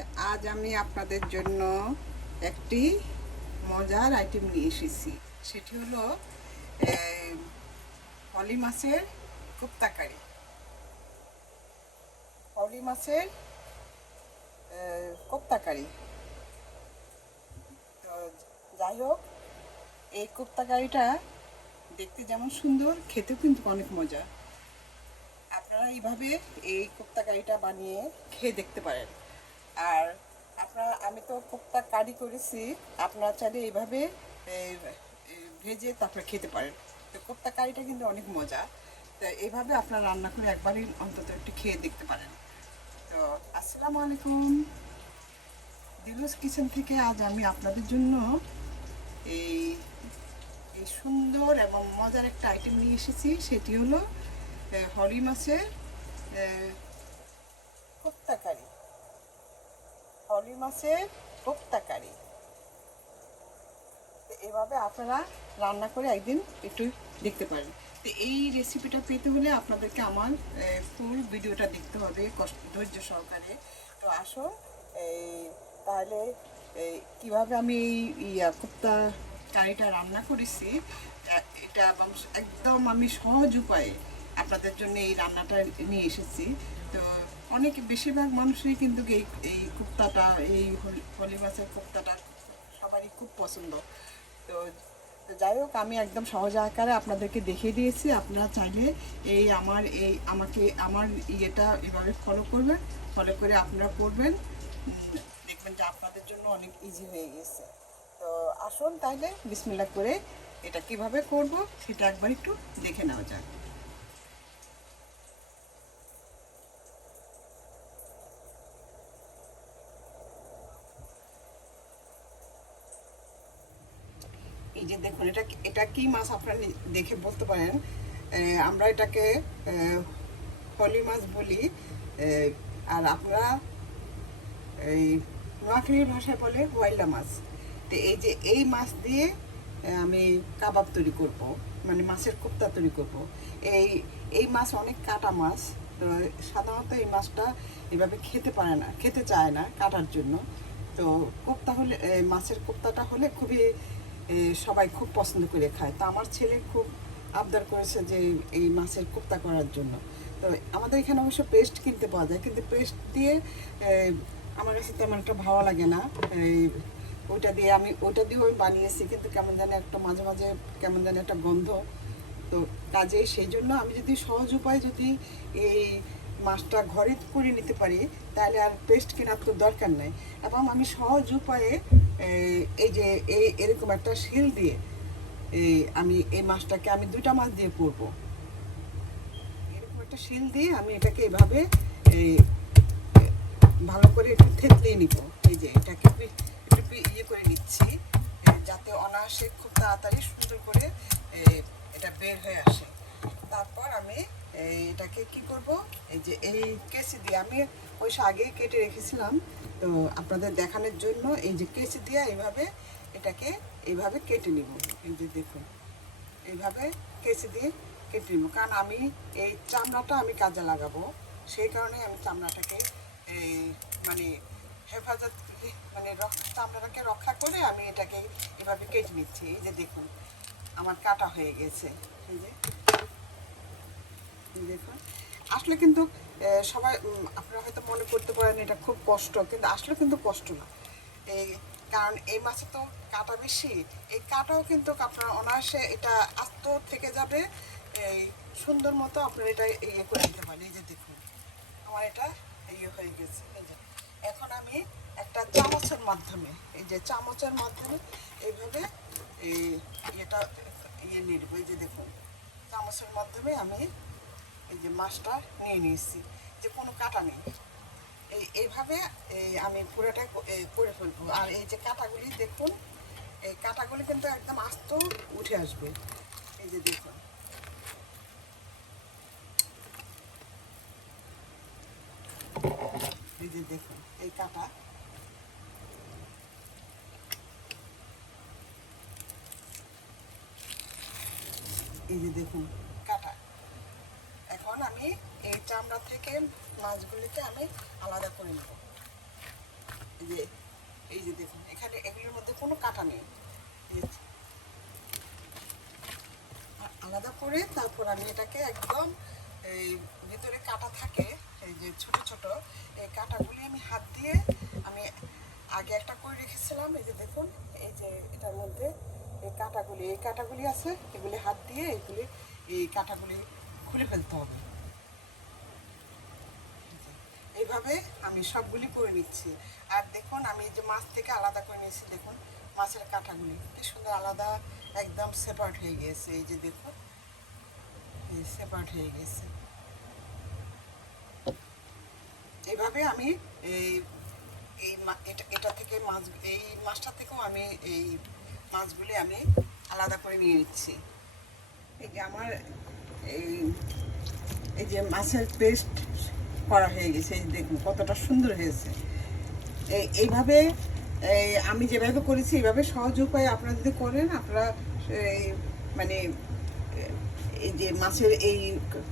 আজ আমি আপনাদের জন্য একটি মজার আইটেম নিয়ে এসেছি। সেটি হলো পলি মাছের কোপ্তা কারি। পলি মাছের আহ, কোপ্তা কারি। তো যাই হোক এই কোপ্তা কারিটা দেখতে যেমন সুন্দর খেতেও কিন্তু অনেক মজা। আপনারা এইভাবে এই কোপ্তা কারিটা বানিয়ে খেয়ে দেখতে পারেন। আর আপনারা, আমি তো কোপ্তা কারি করেছি, আপনারা চাইলে এইভাবে ভেজে তারপরে খেতে পারেন। তো কোপ্তা কারিটা কিন্তু অনেক মজা। তো এইভাবে আপনারা রান্না করে একবারই অন্তত একটু খেয়ে দেখতে পারেন। তো আসসালামু আলাইকুম। দিলুস কিচেন থেকে আজ আমি আপনাদের জন্য এই এই সুন্দর এবং মজার একটা আইটেম নিয়ে এসেছি। সেটি হলো হরি মাছের কোপ্তা কারি। হরি মাছের কোপ্তা কারি এভাবে আপনারা রান্না করে একদিন একটু দেখতে পারেন। তো এই রেসিপিটা পেতে হলে আপনাদেরকে আমার ফুল ভিডিওটা দেখতে হবে, কষ্ট, ধৈর্য সহকারে। তো আসো এই, তাহলে কীভাবে আমি এই কোপ্তা কারিটা রান্না করেছি এটা একদম আমি সহজ উপায়ে আপনাদের জন্য এই রান্নাটা নিয়ে এসেছি। তো অনেক, বেশিরভাগ মানুষই কিন্তু এই এই কুপ্তাটা এই হলি- মাছের কুপ্তাটা সবারই খুব পছন্দ। তো যাই হোক, আমি একদম সহজ আকারে আপনাদেরকে দেখিয়ে দিয়েছি। আপনারা চাইলে এই আমার, এই আমাকে, আমার ইয়েটা এভাবে ফলো করবেন ফলো করে আপনারা করবেন দেখবেন যে আপনাদের জন্য অনেক ইজি হয়ে গেছে। তো আসুন তাইলে বিসমিল্লা করে এটা কীভাবে করব, সেটা একবার একটু দেখে নেওয়া যাক। দেখুন এটা এটা কি মাছ আপনারা দেখে বলতে পারেন? আমরা এটাকে আহ, ফলি মাছ বলি। আর আপনারা এই নোয়াখালীর ভাষায় বলে ওয়াইল্ডা মাছ। তো এই যে এই মাছ দিয়ে আমি কাবাব তৈরি করব মানে মাছের কোপ্তা তৈরি করব। এই এই মাছ অনেক কাটা মাছ তো সাধারণত এই মাছটা এভাবে খেতে পারে না খেতে চায় না কাটার জন্য। তো কোপ্তা হলে মাছের কোপ্তাটা হলে খুবই সবাই খুব পছন্দ করে খায়। তো আমার ছেলে খুব আবদার করেছে যে এই মাছের কোপ্তা করার জন্য। তো আমাদের এখানে অবশ্য পেস্ট কিনতে পাওয়া যায়, কিন্তু পেস্ট দিয়ে আমার কাছে তেমন একটা ভালো লাগে না। ওইটা দিয়ে আমি, ওইটা দিয়েও বানিয়েছি, কিন্তু কেমন জানি একটা মাঝে মাঝে কেমন জানি একটা গন্ধ। তো কাজে সেই জন্য আমি যদি সহজ উপায় যদি এই মাছটা ঘরে করে নিতে পারি তাহলে আর পেস্ট কেনার তো দরকার নাই। এবং আমি সহজ উপায়ে এই, যে এই এরকম একটা শিল দিয়ে এই আমি এই মাছটাকে আমি দুইটা মাছ দিয়ে করব এরকম একটা শিল দিয়ে আমি এটাকে এভাবে ভালো করে একটু থেতলিয়ে নিব। এই যে এটাকে একটু ইয়ে করে নিচ্ছি যাতে অনায়াসে খুব তাড়াতাড়ি সুন্দর করে এটা বের হয়ে আসে। তারপর আমি এই, এটাকে কি করব? এই যে এই কেসি দিয়ে আমি ওই আগেই কেটে রেখেছিলাম। তো আপনাদের দেখানোর জন্য এই যে কেসি দিয়ে এইভাবে এটাকে এইভাবে কেটে নিব। এই যে দেখুন এইভাবে কেচি দিয়ে কেটে নেব। কারণ আমি এই চামড়াটা আমি কাজে লাগাবো। সেই কারণে আমি চামড়াটাকে এই মানে হেফাজত মানে চামড়াটাকে রক্ষা করে আমি এটাকে এভাবে কেটে নিচ্ছি। এই যে দেখুন আমার কাটা হয়ে গেছে। এই যে আসলে কিন্তু সবাই আপনারা হয়তো মনে করতে পারেন এটা খুব কষ্ট, কিন্তু আসলে কিন্তু কষ্ট না। এই কারণ এই মাছে তো কাটা বেশি, এই কাটাও কিন্তু আপনার অনায়াসে এটা আস্ত থেকে যাবে, এই সুন্দর মতো আপনার এটা ইয়ে করে দিতে পারেন। এই যে দেখুন, আমার এটা ইয়ে হয়ে গেছে এখন আমি একটা চামচের মাধ্যমে, এই যে চামচের মাধ্যমে এইভাবে, এই ইয়েটা ইয়ে নেব, এই যে দেখুন। চামচের মাধ্যমে আমি এই যে মাছটা নিয়ে নিয়েছি, যে কোনো কাটা নেই। এই, এইভাবে, এই আমি পুরোটা করে ফেলব। আর এই যে কাঁটাগুলি, দেখুন, এই কাঁটাগুলি কিন্তু একদম আস্ত উঠে আসবে। এই যে দেখুন। এই যে দেখুন, এই কাঁটা। এই যে দেখুন আমি এই চামড়া থেকে মাছগুলিকে আমি আলাদা করে নেব। এই যে এই যে দেখুন, এখানে এগুলোর মধ্যে কোনো কাটা নেই। আলাদা করে তারপর আমি এটাকে একদম এই ভিতরে কাটা থাকে, এই যে ছোট ছোট, এই কাটাগুলি আমি হাত দিয়ে আমি আগে একটা করে রেখেছিলাম। এই যে দেখুন, এই যে এটার মধ্যে এই কাটাগুলি এই কাটাগুলি আছে, এগুলি হাত দিয়ে এগুলি, এই কাটাগুলি খুলে ফেলতে হবে। এইভাবে আমি সবগুলি করে নিচ্ছি। আর দেখুন, আমি যে মাছ থেকে আলাদা করে নিয়েছি, দেখুন, মাছের কাঁটাগুলি। কি সুন্দর আলাদা একদম সেপারেট হয়ে গিয়েছে। এই যে দেখুন সেপারেট হয়ে গেছে এইভাবে আমি এই এই এটা এটা থেকে মাছ, এই মাছটা থেকেও আমি এই মাছগুলি আমি আলাদা করে নিয়ে নিচ্ছি। এই যে আমার এই এই যে মাছের পেস্ট করা হয়ে গেছে, এই দেখুন কতটা সুন্দর হয়েছে। এইভাবে আমি যেভাবে করেছি, এইভাবে সহজ উপায়ে আপনারা যদি করেন, আপনারা মানে এই যে মাছের এই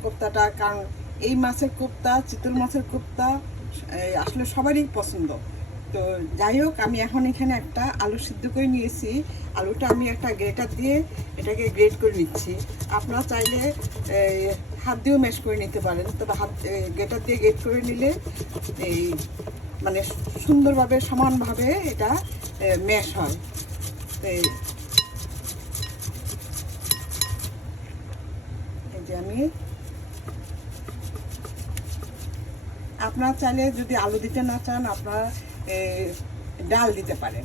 কোপ্তাটা, কারণ এই মাছের কোপ্তা, চিতল মাছের কোপ্তা আসলে সবারই পছন্দ। তো যাই হোক, আমি এখন এখানে একটা আলু সিদ্ধ করে নিয়েছি। আলুটা আমি একটা গ্রেটার দিয়ে এটাকে গ্রেট করে নিচ্ছি। আপনারা চাইলে হাত দিয়েও ম্যাশ করে নিতে পারেন। তবে হাত গ্রেটার দিয়ে গেট করে নিলে এই মানে সুন্দরভাবে, সমানভাবে এটা ম্যাশ হয়। এই- যে আমি আপনার চাইলে যদি আলু দিতে না চান, আপনার ডাল দিতে পারেন।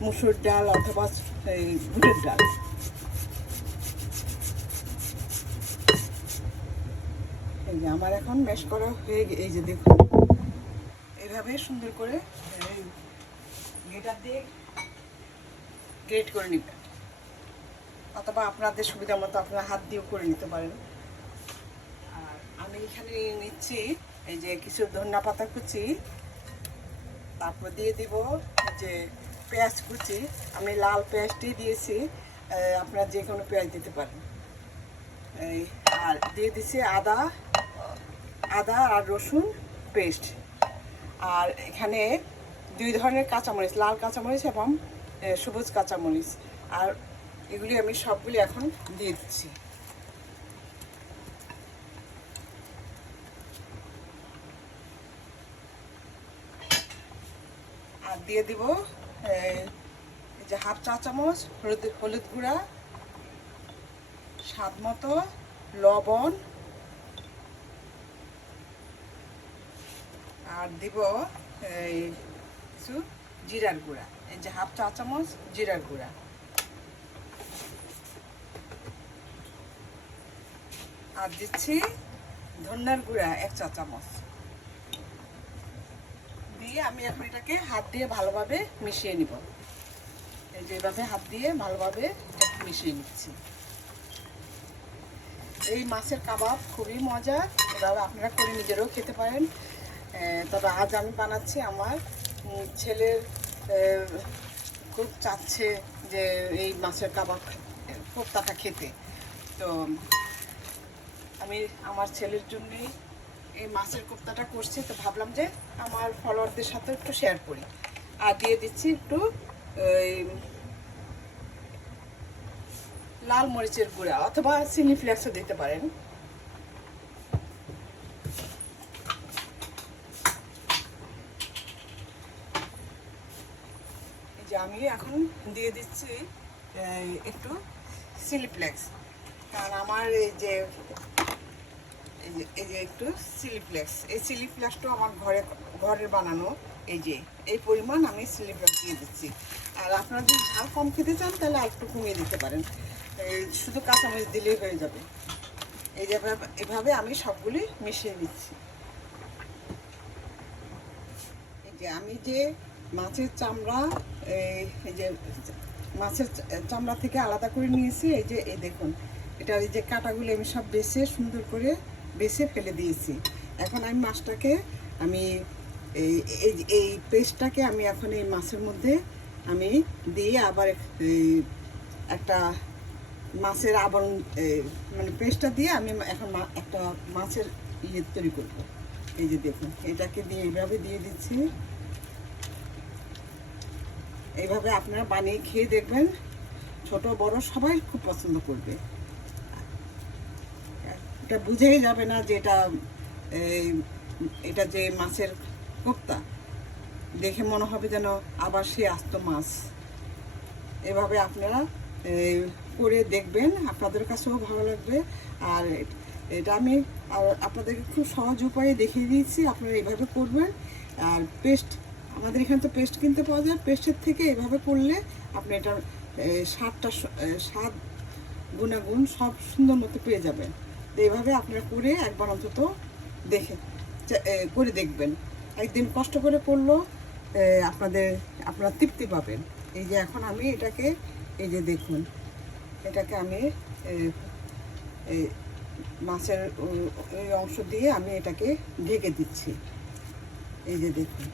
মুসুর ডাল অথবা এই ডাল। যে আমার এখন ম্যাশ করা হয়ে এই যে দেখুন। এভাবে সুন্দর করে, এই গ্রেটার দিয়ে গ্রেট করে নিবেন অথবা আপনাদের সুবিধা মতো আপনারা হাত দিয়েও করে নিতে পারেন। আর আমি এখানে নিচ্ছি এই যে কিছু ধনিয়া পাতা কুচি, তারপর দিয়ে দিব যে পেঁয়াজ কুচি। আমি লাল পেঁয়াজটি দিয়েছি আপনারা যে কোনো পেঁয়াজ দিতে পারেন। এই, আর দিয়ে দিছি আদা আদা আর রসুন পেস্ট আর এখানে দুই ধরনের কাঁচামরিচ, লাল কাঁচামরিচ এবং সবুজ কাঁচামরিচ। আর এগুলি আমি সবগুলি এখন দিয়ে দিচ্ছি। আর দিয়ে দিব যে হাফ চা চামচ হলুদ হলুদ গুঁড়া, স্বাদ মতো লবণ আর দিব, এই, কিছু জিরার গুঁড়া। এই যে হাফ চা চামচ জিরার গুঁড়া। আর দিচ্ছি ধন্যার গুঁড়া, এক চা চামচ। দিয়ে আমি এখন এটাকে হাত দিয়ে ভালোভাবে মিশিয়ে নিব। এই যে এভাবে হাত দিয়ে ভালোভাবে মিশিয়ে নিচ্ছি। এই মাছের কাবাব খুবই মজা এভাবে আপনারা করে নিজেরাও খেতে পারেন। তবে আজ আমি বানাচ্ছি আমার ছেলের খুব চাচ্ছে যে এই মাছের কাবাব কোপ্তাটা খেতে। তো, আমি আমার ছেলের জন্যই এই মাছের কোপ্তাটা করছি। তো ভাবলাম যে আমার ফলোয়ারদের সাথে একটু শেয়ার করি। আর দিয়ে দিচ্ছি একটু লাল মরিচের গুঁড়া, অথবা চিনি ফ্লেক্সও দিতে পারেন। আমি এখন দিয়ে দিচ্ছি একটু চিলি ফ্লেক্স কারণ আমার এই যে এই যে একটু চিলি ফ্লেক্স এই চিলি ফ্লেক্সটাও আমার ঘরে, ঘরের বানানো, এই যে, এই পরিমাণ আমি চিলি ফ্লেক্স দিয়ে দিচ্ছি। আর আপনারা যদি ঝাল কম খেতে চান, তাহলে একটু কমিয়ে দিতে পারেন। শুধু কাঁচামরিচ দিলেই হয়ে যাবে। এই যে এভাবে আমি সবগুলি মিশিয়ে দিচ্ছি। এই যে, আমি যে মাছের চামড়া এই যে মাছের চামড়া থেকে আলাদা করে নিয়েছি, এই যে, এই দেখুন। এটা এই যে কাটাগুলো আমি সব বেছে সুন্দর করে বেছে ফেলে দিয়েছি। এখন আমি মাছটাকে, আমি এই এই পেস্টটাকে আমি এখন এই মাছের মধ্যে আমি দিয়ে আবার একটা মাছের আবরণ মানে পেস্টটা দিয়ে আমি এখন একটা মাছের ইয়ে তৈরি করব। এই যে দেখুন, এটাকে দিয়ে এইভাবে দিয়ে দিচ্ছি। এইভাবে আপনারা বানিয়ে খেয়ে দেখবেন, ছোট, বড় সবাই খুব পছন্দ করবে। এটা বুঝেই যাবে না যে এটা এটা যে মাছের কোপ্তা। দেখে মনে হবে যেন আবার সে আস্ত মাছ। এভাবে আপনারা করে দেখবেন, আপনাদের কাছেও ভালো লাগবে। আর এটা আমি আপনাদেরকে খুব সহজ উপায়ে দেখিয়ে দিয়েছি, আপনারা এইভাবে করবেন। আর পেস্ট আমাদের এখানে তো পেস্ট কিনতে পাওয়া যায়। পেস্টের থেকে এভাবে করলে আপনি এটার স্বাদটা স্বাদ গুণাগুণ সব সুন্দর মতো পেয়ে যাবেন। তো এইভাবে আপনারা করে একবার অন্তত দেখে করে দেখবেন। একদিন কষ্ট করে করলেও আপনাদের, আপনারা তৃপ্তি পাবেন। এই যে এখন আমি এটাকে, এই যে দেখুন, এটাকে আমি মাছের অংশ দিয়ে আমি এটাকে ঢেকে দিচ্ছি। এই যে দেখুন।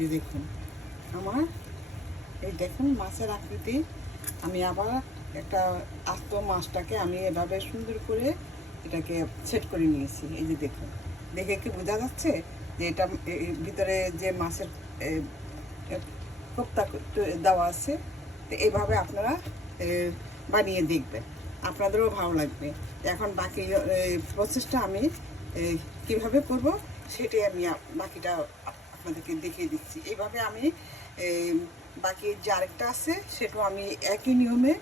যে দেখুন। আমার এই দেখুন মাছের আকৃতি। আমি আবার একটা আস্ত মাছটাকে আমি এভাবে সুন্দর করে এটাকে সেট করে নিয়েছি। এই যে দেখুন। দেখে কি বোঝা যাচ্ছে যে এটা ভিতরে যে মাছের কোপ্তা দেওয়া আছে, তো এইভাবে আপনারা বানিয়ে দেখবেন। আপনাদেরও ভালো লাগবে। এখন বাকি প্রসেসটা আমি কীভাবে করব সেটাই আমি বাকিটা আপনাদেরকে দেখিয়ে দিচ্ছি। এইভাবে আমি বাকি যে আরেকটা আছে, সেটাও আমি একই নিয়মে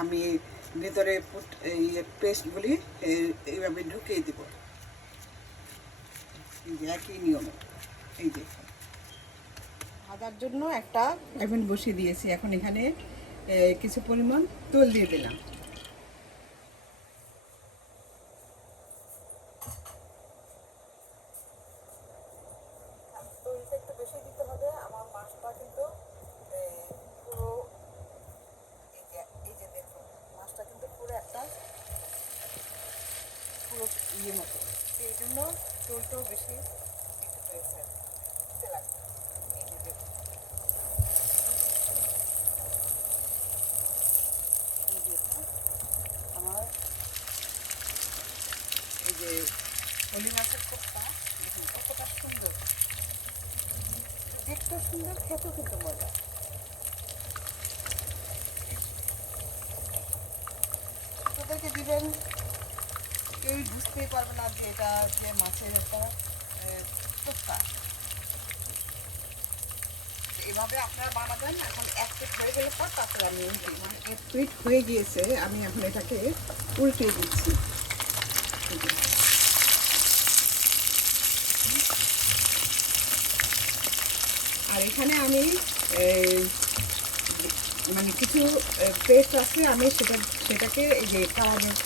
আমি ভেতরে পেস্টগুলি এইভাবে ঢুকিয়ে দেব। যে একই নিয়মে। এই যে। ভাজার জন্য একটা এখন বসিয়ে দিয়েছি। এখন এখানে কিছু পরিমাণ তেল দিয়ে দিলাম তেলটা একটু বেশি দিতে হবে আমার মাছটা কিন্তু এ, পুরো এই যে এই যে দেখুন মাছটা কিন্তু পুরো একটা পুরো ইয়ে মতো। এই জন্য তেলটাও বেশি আমার এই যে হলি মাছের কোপ্তা। দেখুন, কতটা সুন্দর। দেখতে সুন্দর, খেতেও কিন্তু মজা। ছোটদেরকে দিবেন কেউই বুঝতেই পারবে না যে এটা যে মাছের একটা এভাবে আপনারা এখন এক হয়ে গেলে পর তারপরে আমি মানে এক হয়ে গিয়েছে, আমি এখন এটাকে উল্টে দিচ্ছি। আর এখানে আমি মানে কিছু পেস্ট আছে, আমি সেটা, সেটাকে এই যে কাবাবের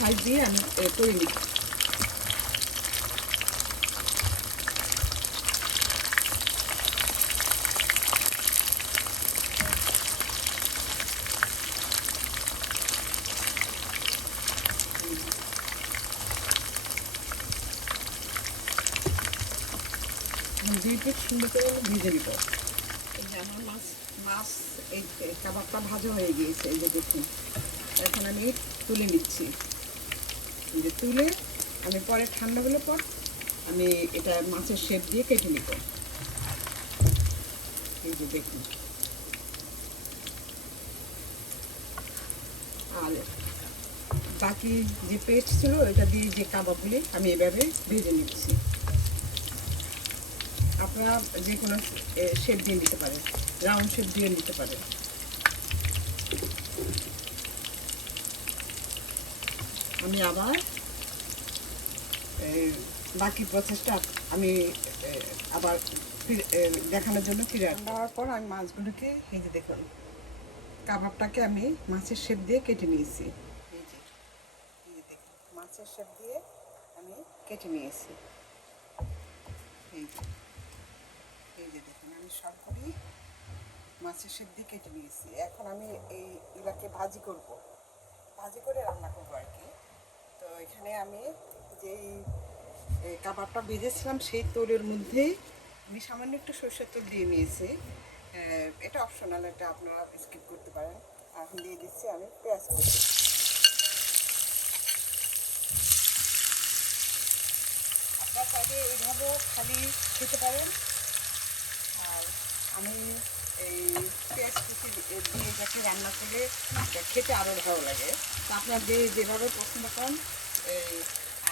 সাইজ দিয়ে আমি করে নিই দুই পিঠ সুন্দর করে ভেজে নিব এই যে আমার মাছ মাছ এই কাবাবটা ভাজা হয়ে গিয়েছে এই যে দেখুন এখন আমি তুলে নিচ্ছি যে তুলে আমি পরে ঠান্ডা হলে পর আমি এটা মাছের শেপ দিয়ে কেটে নিব। এই যে দেখুন। আর বাকি যে পেট ছিল এটা দিয়ে যে কাবাবগুলি আমি এভাবে ভেজে নিচ্ছি। আপনারা যে কোনো শেপ দিয়ে নিতে পারেন রাউন্ড শেপ দিয়ে নিতে পারেন। আমি আবার বাকি প্রসেসটা আমি আবার দেখানোর জন্য ফিরে হওয়ার পর আমি মাছগুলোকে এই দেখুন, কাবাবটাকে আমি মাছের শেপ দিয়ে কেটে নিয়েছি। এই যে, এই দেখুন, মাছের শেপ দিয়ে আমি কেটে নিয়েছি। এই যে এই যে দেখুন, আমি সবগুলি মাছের শেপ দিয়ে কেটে নিয়েছি। এখন আমি এই এগুলাকে ভাজি করব। ভাজি করে রান্না করব আর কি। এখানে আমি যেই কাবাবটা ভেজেছিলাম সেই তোলের মধ্যেই আমি সামান্য একটু সরষের তেল দিয়ে নিয়েছি। এটা অপশনাল এটা আপনারা স্কিপ করতে পারেন। এখন দিয়ে দিচ্ছি আমি পেঁয়াজ কুচি। আপনার চাইলে এইভাবেও খালি খেতে পারেন। আর আমি এই পেঁয়াজ কুচি দিয়ে এটাকে রান্না করলে খেতে আরও ভালো লাগে। তো আপনার যে যেভাবে পছন্দ করেন এই,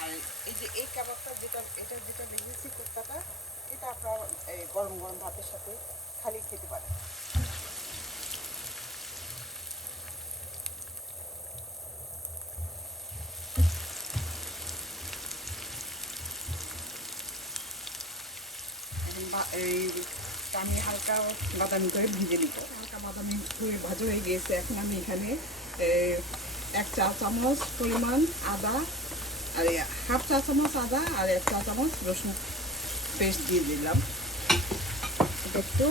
আর এই যে এই কাবাবটা যেটা এটা যেটা ভেজেছি কোপ্তাটা, এটা আপনার, এই গরম গরম ভাতের সাথে খালি খেতে পারেন। এই আমি হালকা বাদামি করে ভেজে নিব। হালকা বাদামি হয়ে ভাজা হয়ে গিয়েছে এখন আমি এখানে এক চা চামচ পরিমাণ আদা আর, হাফ চা চামচ আদা আর এক চা চামচ রসুন পেস্ট দিয়ে দিলাম। একটু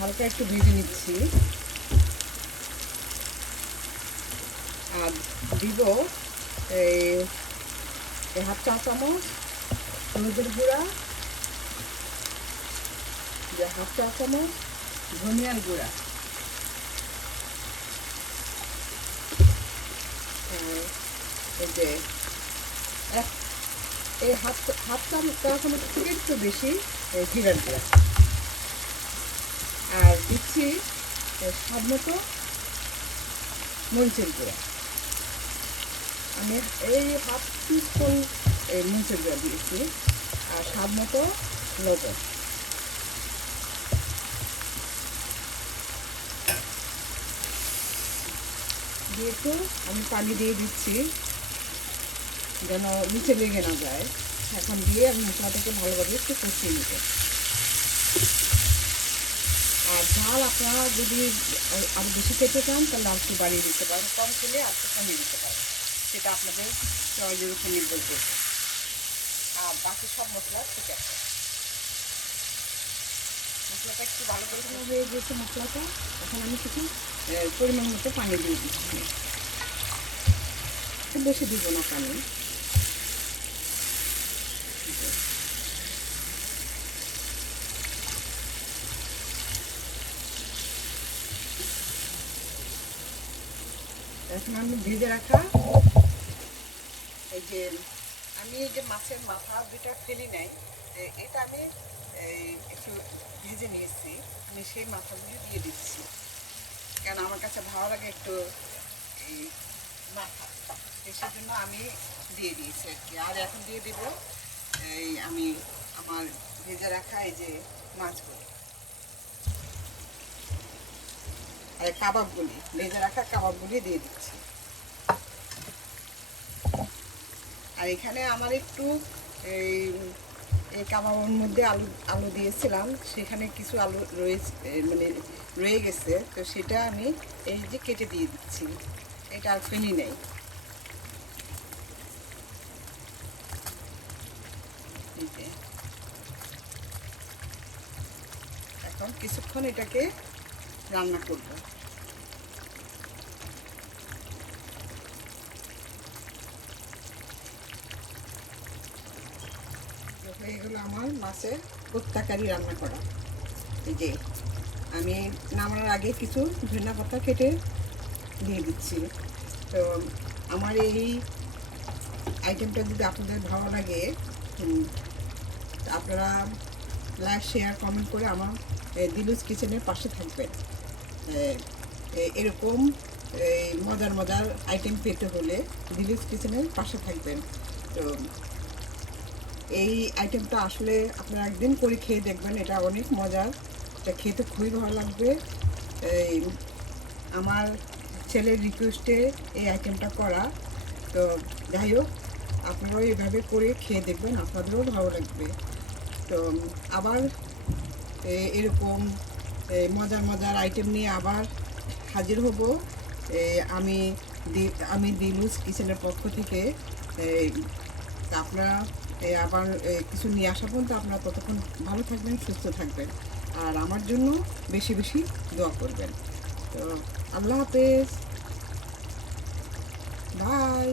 হালকা একটু ভেজে নিচ্ছি। আর দিব এই হাফ চা চামচ হলুদের গুঁড়া হাফ চা চামচ ধনিয়ার গুঁড়া। এই যে এই হাফ হাফ চামচ থেকে একটু বেশি জিরার আর দিচ্ছি স্বাদ মতো মরিচের গুঁড়া। আমি এই হাফ টিস্পুন এই মরিচের গুঁড়া দিয়েছি, আর স্বাদ মতো লবণ। যেহেতু আমি পানি দিয়ে দিচ্ছি যেন নিচে লেগে না যায়। এখন দিয়ে আমি মশলাটাকে ভালোভাবে একটু কষিয়ে নিতে আর ঝাল আপনারা যদি আরও বেশি খেতে চান, তাহলে আর একটু বাড়িয়ে দিতে পারেন। কম খেলে আর একটু কমিয়ে দিতে পারেন। সেটা আপনাদের চয়েসের উপর নির্ভর করবে। আর বাকি সব মশলা ঠিক আছে। মশলাটা একটু ভালো করে হয়ে গিয়েছে মশলাটা। এখন আমি কিছু পরিমাণ মতো পানি দিয়ে দিচ্ছি। বেশি দিব না পানি। এখন আমি ভেজে রাখা এই যে, আমি এই যে মাছের মাথা দুটা ফেলি নাই এটা আমি একটু ভেজে নিয়েছি। আমি সেই মাথাগুলি দিয়ে দিচ্ছি। কারণ আমার কাছে ভালো লাগে একটু এই মাথা। সেজন্য আমি দিয়ে দিয়েছি আর কি। আর এখন দিয়ে দেব এই আমি আমার ভেজে রাখা এই যে মাছগুলি। আর কাবাবগুলি, ভেজে রাখা কাবাবগুলি দিয়ে দিচ্ছি। আর এখানে আমার একটু এই এই কাবাবের মধ্যে আলু আলু দিয়েছিলাম, সেখানে কিছু আলু রয়েছে মানে রয়ে গেছে, তো সেটা আমি এই যে কেটে দিয়ে দিচ্ছি। এটা আর ফেলি নেই। এখন কিছুক্ষণ এটাকে রান্না করব। হয়ে গেলো আমার মাছের কোত্তাকারি রান্না করা। এই যে, আমি নামানোর আগে কিছু ধনিয়া পাতা কেটে দিয়ে দিচ্ছি। তো আমার এই আইটেমটা যদি আপনাদের ভালো লাগে আপনারা লাইক শেয়ার কমেন্ট করে আমার দিলুজ কিচেনের পাশে থাকবেন। এরকম এই মজার মজার আইটেম পেতে হলে দিলুজ কিচেনের পাশে থাকবেন। তো এই আইটেমটা আসলে আপনারা একদিন করে খেয়ে দেখবেন, এটা অনেক মজার। এটা খেতে খুবই ভালো লাগবে। এই, আমার ছেলের রিকোয়েস্টে এই আইটেমটা করা। তো যাই হোক, আপনারাও এভাবে করে খেয়ে দেখবেন, আপনাদেরও ভালো লাগবে। তো আবার এরকম মজার মজার আইটেম নিয়ে আবার হাজির হব। আমি আমি দিলুস কিচেনের পক্ষ থেকে। আপনারা আবার কিছু নিয়ে আসা পর্যন্ত আপনারা ততক্ষণ ভালো থাকবেন, সুস্থ থাকবেন। আর আমার জন্য বেশি বেশি দোয়া করবেন। তো আল্লাহ হাফেজ। বাই।